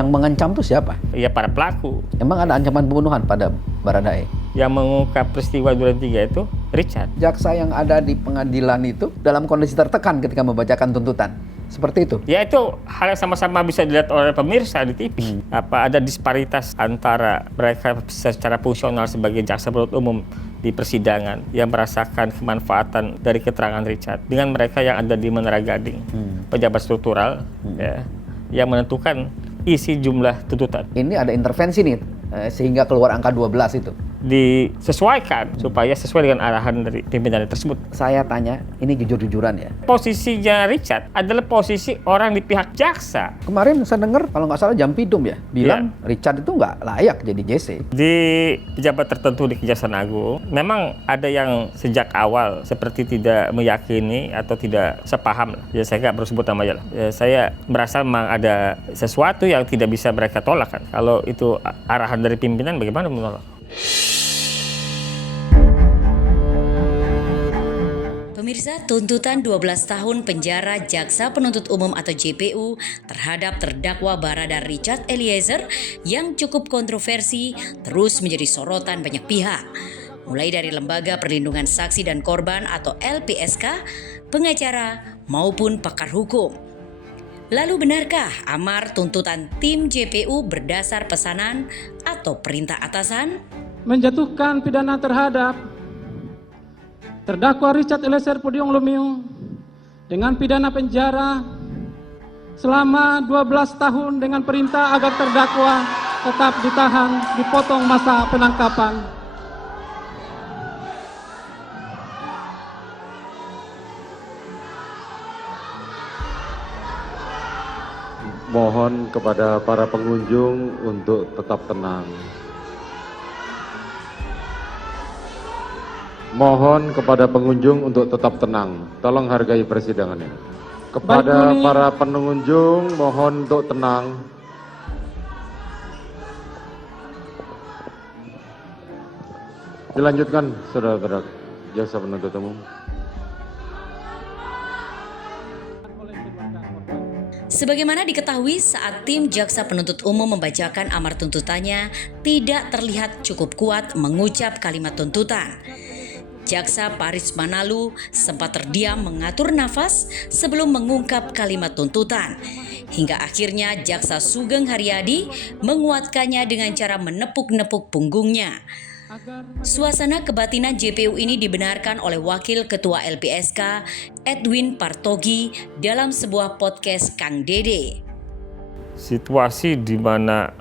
Yang mengancam itu siapa? Ya para pelaku. Emang ada ancaman pembunuhan pada Baradae? Yang mengungkap peristiwa Duren 3 itu Richard. Jaksa yang ada di pengadilan itu dalam kondisi tertekan ketika membacakan tuntutan. Seperti itu? Ya itu hal yang sama-sama bisa dilihat oleh pemirsa di TV. Apa ada disparitas antara mereka secara fungsional sebagai jaksa penuntut umum di persidangan yang merasakan kemanfaatan dari keterangan Richard dengan mereka yang ada di Menara Gading, pejabat struktural, ya, yang menentukan isi jumlah tuntutan. Ini ada intervensi nih, sehingga keluar angka 12 itu. Disesuaikan supaya sesuai dengan arahan dari pimpinan tersebut. Saya tanya, ini jujur-jujuran ya? Posisinya Richard adalah posisi orang di pihak jaksa. Kemarin saya dengar, kalau nggak salah Jampidum ya, bilang Richard itu nggak layak jadi JC. Di pejabat tertentu di Kejaksaan Agung, memang ada yang sejak awal seperti tidak meyakini atau tidak sepaham. Ya saya nggak perlu sebut namanya lah. Ya, saya merasa memang ada sesuatu yang tidak bisa mereka tolak kan. Kalau itu arahan dari pimpinan, bagaimana menolak? Pemirsa, tuntutan 12 tahun penjara Jaksa Penuntut Umum atau JPU terhadap terdakwa Barada Richard Eliezer yang cukup kontroversi terus menjadi sorotan banyak pihak. Mulai dari Lembaga Perlindungan Saksi dan Korban atau LPSK, pengacara maupun pakar hukum. Lalu benarkah amar tuntutan tim JPU berdasar pesanan atau perintah atasan? Menjatuhkan pidana terhadap terdakwa Richard Eliezer Pudium Lumiu dengan pidana penjara selama 12 tahun dengan perintah agar terdakwa tetap ditahan, dipotong masa penangkapan. Mohon kepada para pengunjung untuk tetap tenang. Mohon kepada pengunjung untuk tetap tenang. Tolong hargai persidangan ini. Kepada para pengunjung, mohon untuk tenang. Dilanjutkan, saudara-saudara jaksa penuntut umum. Sebagaimana diketahui saat tim Jaksa Penuntut Umum membacakan amar tuntutannya, tidak terlihat cukup kuat mengucap kalimat tuntutan. Jaksa Paris Manalu sempat terdiam mengatur nafas sebelum mengungkap kalimat tuntutan. Hingga akhirnya Jaksa Sugeng Haryadi menguatkannya dengan cara menepuk-nepuk punggungnya. Suasana kebatinan JPU ini dibenarkan oleh Wakil Ketua LPSK Edwin Partogi dalam sebuah podcast Kang Dede. Situasi di mana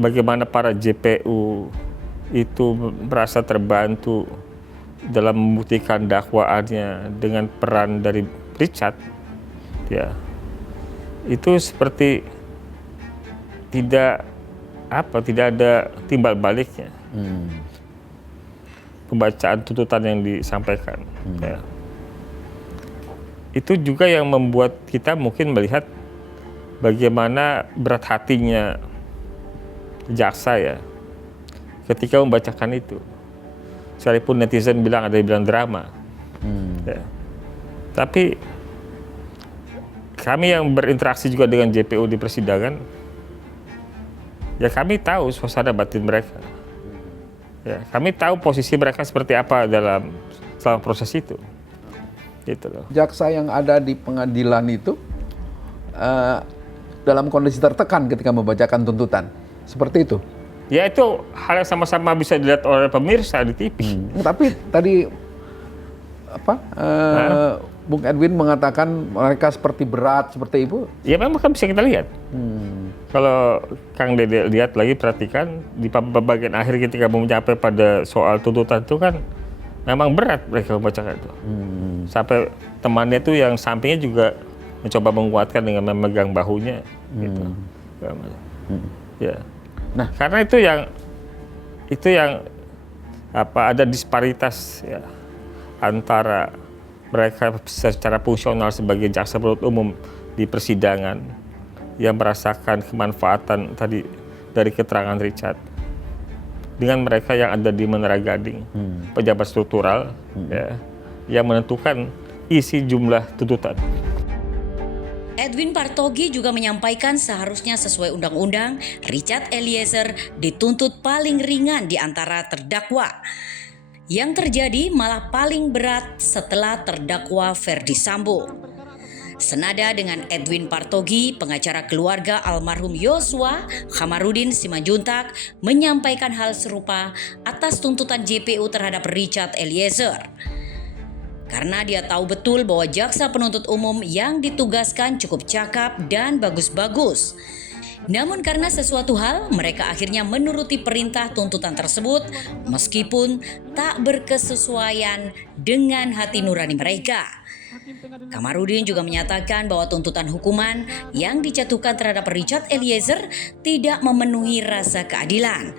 bagaimana para JPU itu merasa terbantu dalam membuktikan dakwaannya dengan peran dari Richard, ya itu seperti tidak ada timbal baliknya. Pembacaan tuntutan yang disampaikan, ya. Itu juga yang membuat kita mungkin melihat bagaimana berat hatinya jaksa ya ketika membacakan itu. Sekalipun netizen bilang ada yang bilang drama. Ya. Tapi kami yang berinteraksi juga dengan JPU di persidangan, ya kami tahu suasana batin mereka. Ya, kami tahu posisi mereka seperti apa selama proses itu. Gitu loh. Jaksa yang ada di pengadilan itu dalam kondisi tertekan ketika membacakan tuntutan. Seperti itu? Ya itu hal yang sama-sama bisa dilihat oleh pemirsa di TV. Tapi tadi Bung Edwin mengatakan mereka seperti berat, seperti itu. Ya memang kan bisa kita lihat. Kalau Kang Dede lihat lagi, perhatikan di bagian akhir ketika mau mencapai pada soal tuntutan itu kan memang berat mereka membacakan itu. Sampai temannya itu yang sampingnya juga mencoba menguatkan dengan memegang bahunya. Gitu. Ya. Nah, karena itu yang ada disparitas ya antara mereka secara fungsional sebagai jaksa penuntut umum di persidangan yang merasakan kemanfaatan tadi dari keterangan Richard dengan mereka yang ada di Menara Gading, pejabat struktural, ya, yang menentukan isi jumlah tuntutan. Edwin Partogi juga menyampaikan seharusnya sesuai undang-undang, Richard Eliezer dituntut paling ringan di antara terdakwa. Yang terjadi malah paling berat setelah terdakwa Ferdi Sambo. Senada dengan Edwin Partogi, pengacara keluarga almarhum Yosua, Kamarudin Simanjuntak, menyampaikan hal serupa atas tuntutan JPU terhadap Richard Eliezer. Karena dia tahu betul bahwa jaksa penuntut umum yang ditugaskan cukup cakap dan bagus-bagus. Namun karena sesuatu hal, mereka akhirnya menuruti perintah tuntutan tersebut meskipun tak berkesesuaian dengan hati nurani mereka. Kamarudin juga menyatakan bahwa tuntutan hukuman yang dijatuhkan terhadap Richard Eliezer tidak memenuhi rasa keadilan.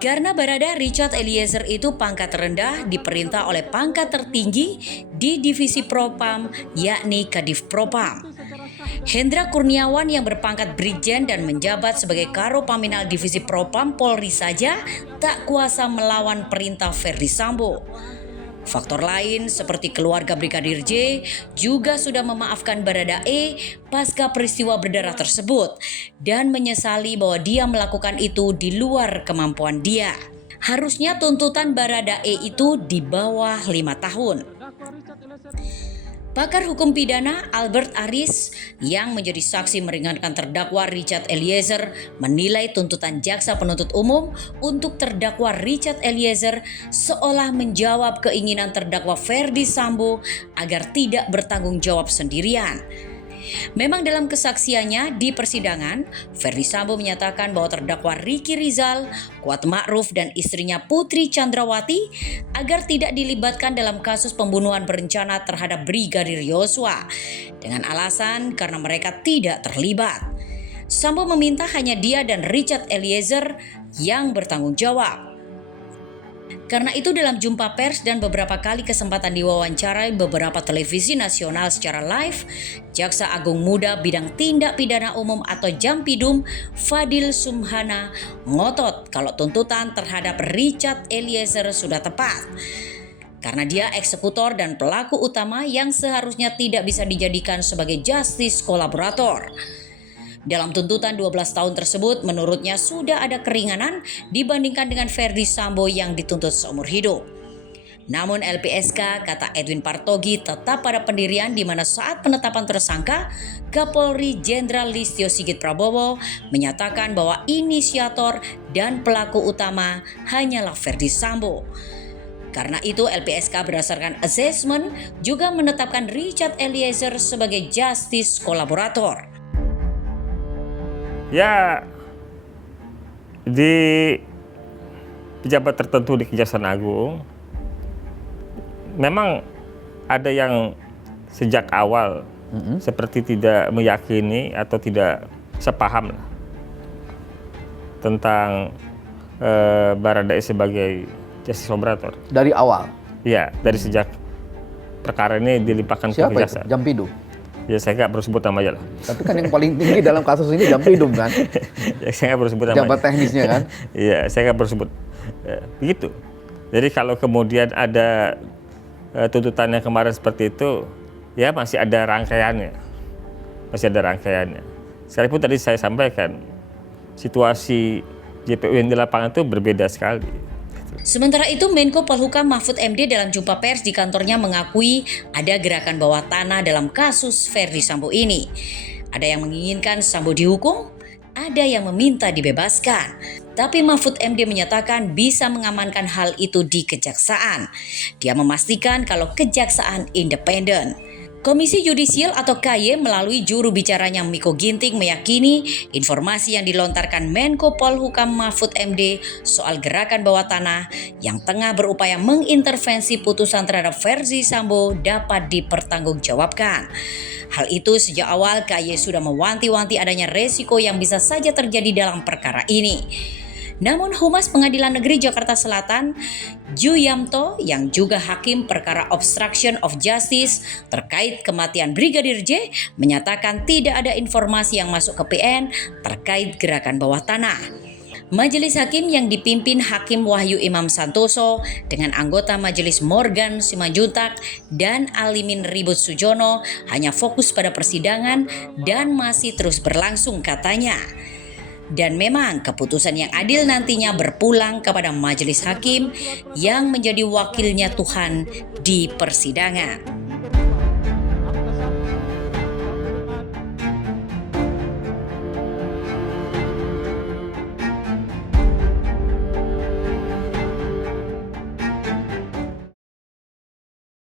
Karena Barada Richard Eliezer itu pangkat rendah diperintah oleh pangkat tertinggi di divisi Propam, yakni Kadif Propam. Hendra Kurniawan yang berpangkat Brigjen dan menjabat sebagai Karo Paminal Divisi Propam Polri saja tak kuasa melawan perintah Ferdi Sambo. Faktor lain seperti keluarga Brigadir J juga sudah memaafkan Barada E pasca peristiwa berdarah tersebut dan menyesali bahwa dia melakukan itu di luar kemampuan dia. Harusnya tuntutan Barada E itu di bawah 5 tahun. Pakar hukum pidana Albert Aris yang menjadi saksi meringankan terdakwa Richard Eliezer menilai tuntutan jaksa penuntut umum untuk terdakwa Richard Eliezer seolah menjawab keinginan terdakwa Ferdi Sambo agar tidak bertanggung jawab sendirian. Memang dalam kesaksiannya di persidangan, Ferdi Sambo menyatakan bahwa terdakwa Ricky Rizal, Kuat Ma'ruf dan istrinya Putri Chandrawati agar tidak dilibatkan dalam kasus pembunuhan berencana terhadap Brigadir Yosua dengan alasan karena mereka tidak terlibat. Sambo meminta hanya dia dan Richard Eliezer yang bertanggung jawab. Karena itu dalam jumpa pers dan beberapa kali kesempatan diwawancarai beberapa televisi nasional secara live, Jaksa Agung Muda Bidang Tindak Pidana Umum atau Jampidum Fadil Sumhana ngotot kalau tuntutan terhadap Richard Eliezer sudah tepat. Karena dia eksekutor dan pelaku utama yang seharusnya tidak bisa dijadikan sebagai justice kolaborator. Dalam tuntutan 12 tahun tersebut, menurutnya sudah ada keringanan dibandingkan dengan Ferdi Sambo yang dituntut seumur hidup. Namun LPSK, kata Edwin Partogi, tetap pada pendirian di mana saat penetapan tersangka, Kapolri Jenderal Listio Sigit Prabowo menyatakan bahwa inisiator dan pelaku utama hanyalah Ferdi Sambo. Karena itu LPSK berdasarkan asesmen juga menetapkan Richard Eliezer sebagai justice kolaborator. Ya, di pejabat tertentu di Kejaksaan Agung memang ada yang sejak awal seperti tidak meyakini atau tidak sepaham lah tentang Baradae sebagai justice kolaborator. Dari awal? Iya, dari sejak perkara ini dilimpahkan ke kejaksaan. Siapa itu? Jampidum? Ya saya nggak perlu sebut nama aja lah. Tapi kan yang paling tinggi dalam kasus ini Jampidum kan? Ya, saya nggak perlu sebut nama. Jabat teknisnya kan? Iya, saya nggak perlu sebut. Begitu. Jadi kalau kemudian ada tuntutannya kemarin seperti itu, ya masih ada rangkaiannya. Masih ada rangkaiannya. Sekalipun tadi saya sampaikan, situasi JPU yang di lapangan itu berbeda sekali. Sementara itu, Menko Polhukam Mahfud MD dalam jumpa pers di kantornya mengakui ada gerakan bawah tanah dalam kasus Ferdi Sambo ini. Ada yang menginginkan Sambo dihukum, ada yang meminta dibebaskan. Tapi Mahfud MD menyatakan bisa mengamankan hal itu di kejaksaan. Dia memastikan kalau kejaksaan independen. Komisi Yudisial atau KY melalui juru bicaranya Miko Ginting meyakini informasi yang dilontarkan Menko Polhukam Mahfud MD soal gerakan bawah tanah yang tengah berupaya mengintervensi putusan terhadap Ferdi Sambo dapat dipertanggungjawabkan. Hal itu sejak awal KY sudah mewanti-wanti adanya resiko yang bisa saja terjadi dalam perkara ini. Namun Humas Pengadilan Negeri Jakarta Selatan, Ju Yamto yang juga hakim perkara obstruction of justice terkait kematian Brigadir J menyatakan tidak ada informasi yang masuk ke PN terkait gerakan bawah tanah. Majelis Hakim yang dipimpin Hakim Wahyu Imam Santoso dengan anggota Majelis Morgan Simanjuntak dan Alimin Ribut Sujono hanya fokus pada persidangan dan masih terus berlangsung katanya. Dan memang keputusan yang adil nantinya berpulang kepada Majelis Hakim yang menjadi wakilnya Tuhan di persidangan.